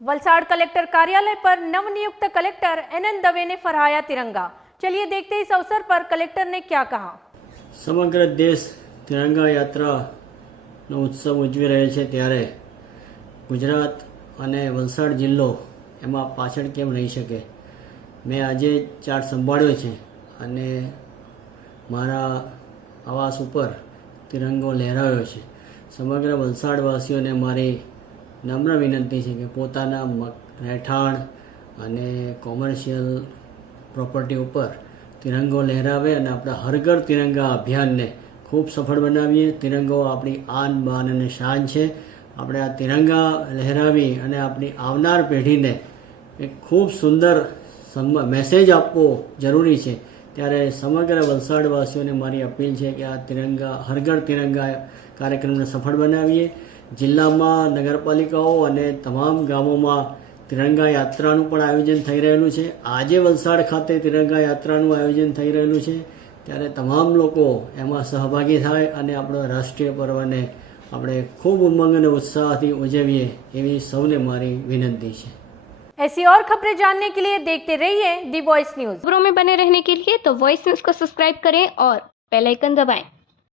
Valsad collector कार्यालय पर नवनियुक्त कलेक्टर NN दवे ने फहराया तिरंगा। चलिए देखते हैं इस अवसर पर कलेक्टर ने क्या कहा। समग्र देश तिरंगा यात्रा नो उत्सव उजवी रह्यो छे त्यारे गुजरात अने वलसाड जिल्लो एमां पाछळ केम रही शके। मैं आजे चार्ज संभाळ्यो छे अने मारा आवास पर तिरंगो लहराव्यो छे। समग्र वलसाडवासीओने मारी नम्र विनंती है कि पोताना રહેઠાણ અને કોમર્શિયલ પ્રોપર્ટી ઉપર तिरंगो लहरावे અને આપણા હર ઘર तिरंगा અભિયાનને ખૂબ સફળ બનાવીએ। तिरंगो આપણી આન બાન અને શાન છે। આપણે આ तिरंगा લહેરાવી અને આપણી આવનાર પેઢીને એક ખૂબ સુંદર મેસેજ આપવો જરૂરી છે। ત્યારે સમગ્ર વલસાડવાસીઓને મારી અપીલ છે કે આ तिरंगा હર ઘર तिरंगा કાર્યક્રમને સફળ બનાવીએ। જિલ્લામાં નગરપાલિકાઓ અને તમામ ગામોમાં तिरंगा यात्राનું પણ આયોજન થઈ રહેલું છે। આજે વલસાડ ખાતે तिरंगा यात्राનું આયોજન થઈ રહેલું છે। ત્યારે તમામ લોકો એમાં સહભાગી થાય અને આપણો રાષ્ટ્રીય પર્વને આપણે ખૂબ ઉમંગ અને ઉત્સાહથી ઉજવીએ એવી સૌને મારી વિનંતી છે। ऐसी और खबरें जानने के लिए देखते रहिए दी वॉइस न्यूज। खबरों में बने रहने के लिए तो वॉइस न्यूज को सब्सक्राइब करें और बेल आइकन दबाएं।